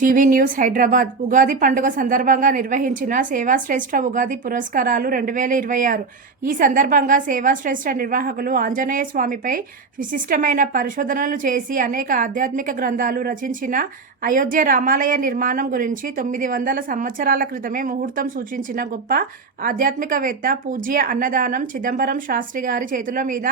GV news Hyderabad. Ugadi పండుగ సందర్భంగా నిర్వహించిన సేవాశ్రేష్ఠ ఉగాది పురస్కారాలు 2026. ఈ సందర్భంగా సేవాశ్రేష్ఠ నిర్వాహకులు ఆంజనేయ స్వామిపై విశిష్టమైన పరిశోధనలు చేసి అనేక ఆధ్యాత్మిక గ్రంథాలు రచించిన అయోధ్య రామాలయ నిర్మాణం గురించి 900 సంవత్సరాల క్రితమే ముహూర్తం సూచించిన గొప్ప ఆధ్యాత్మికవేత్త పూజ్య అన్నదానం చిదంబరం శాస్త్రి గారి చేతుల మీద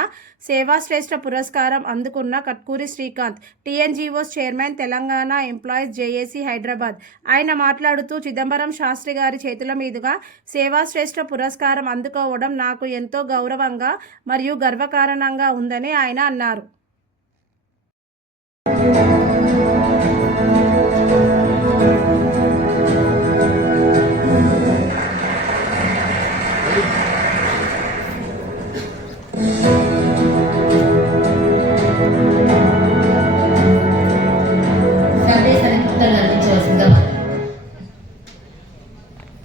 సేవాశ్రేష్ఠ పురస్కారం అందుకున్న Katkuri Srikanth, TNGOs chairman, Telangana employees JAC Hyderabad. ఆయన మాట్లాడుతూ చిదంబరం శాస్త్రి గారి చేతుల మీదుగా సేవాశ్రేష్ఠ పురస్కారం అందుకోవడం నాకు ఎంతో గౌరవంగా మరియు గర్వకారణంగా ఉందని ఆయన అన్నారు.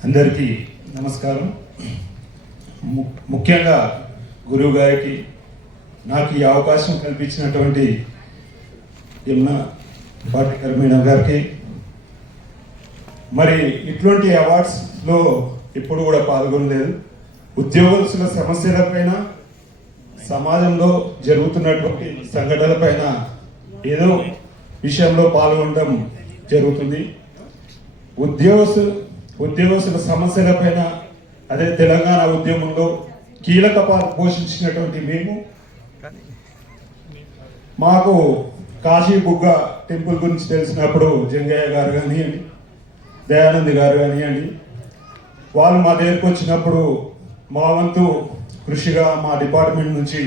అందరికీ నమస్కారం. ముఖ్యంగా గురువు గారికి నాకు ఈ అవకాశం కల్పించినటువంటి యమునా పాటేకర్ మేడం గారికి, మరి ఇటువంటి అవార్డ్స్లో ఎప్పుడు కూడా పాల్గొనలేదు. ఉద్యోగస్తుల సమస్యలపైన, సమాజంలో జరుగుతున్నటువంటి సంఘటనలపైన ఏదో విషయంలో పాల్గొనడం జరుగుతుంది. ఉద్యోగస్తుల సమస్యలపైన, అదే తెలంగాణ ఉద్యమంలో కీలక పాత్ర పోషించినటువంటి మేము, మాకు కాశీ బుగ్గ టెంపుల్ గురించి తెలిసినప్పుడు జంగయ్య గారు కానివ్వండి, దయానంద్ గారు కానివ్వండి, వాళ్ళు మా దగ్గరకు వచ్చినప్పుడు మా వంతు కృషిగా మా డిపార్ట్మెంట్ నుంచి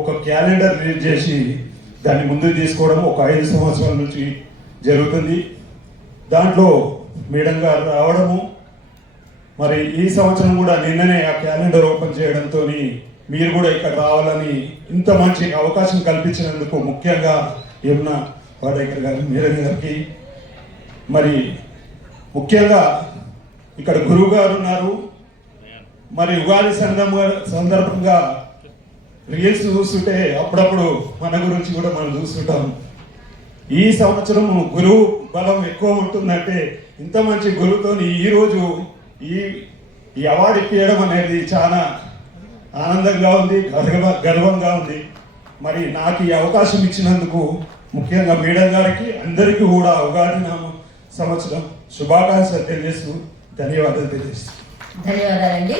ఒక క్యాలెండర్ రిలీజ్ చేసి దాన్ని ముందుకు తీసుకోవడం ఒక 5 సంవత్సరాల నుంచి జరుగుతుంది. దాంట్లో మేడం గారు రావడము, మరి ఈ సంవత్సరం కూడా నిన్ననే ఆ క్యాలెండర్ ఓపెన్ చేయడంతో మీరు కూడా ఇక్కడ రావాలని ఇంత మంచి అవకాశం కల్పించినందుకు ముఖ్యంగా యమునా పాటేకర్ గారు, మేడం గారికి, మరి ముఖ్యంగా ఇక్కడ గురువు గారు ఉన్నారు. మరి ఉగాది సందర్భంగా రీల్స్ చూస్తుంటే అప్పుడప్పుడు మన గురించి కూడా మనం చూస్తుంటాం. ఈ సంవత్సరం గురువు బలం ఎక్కువ ఉంటుందంటే ఇంత మంచి గురువుతో ఈరోజు ఈ అవార్డు ఇప్పించడం అనేది చాలా ఆనందంగా ఉంది, గర్వంగా ఉంది. మరి నాకు ఈ అవకాశం ఇచ్చినందుకు ముఖ్యంగా మేడం గారికి, అందరికీ కూడా ఉగాది సంవత్సరం శుభాకాంక్షలు తెలియజేస్తూ ధన్యవాదాలు తెలియజేస్తూ. ధన్యవాదాలండి.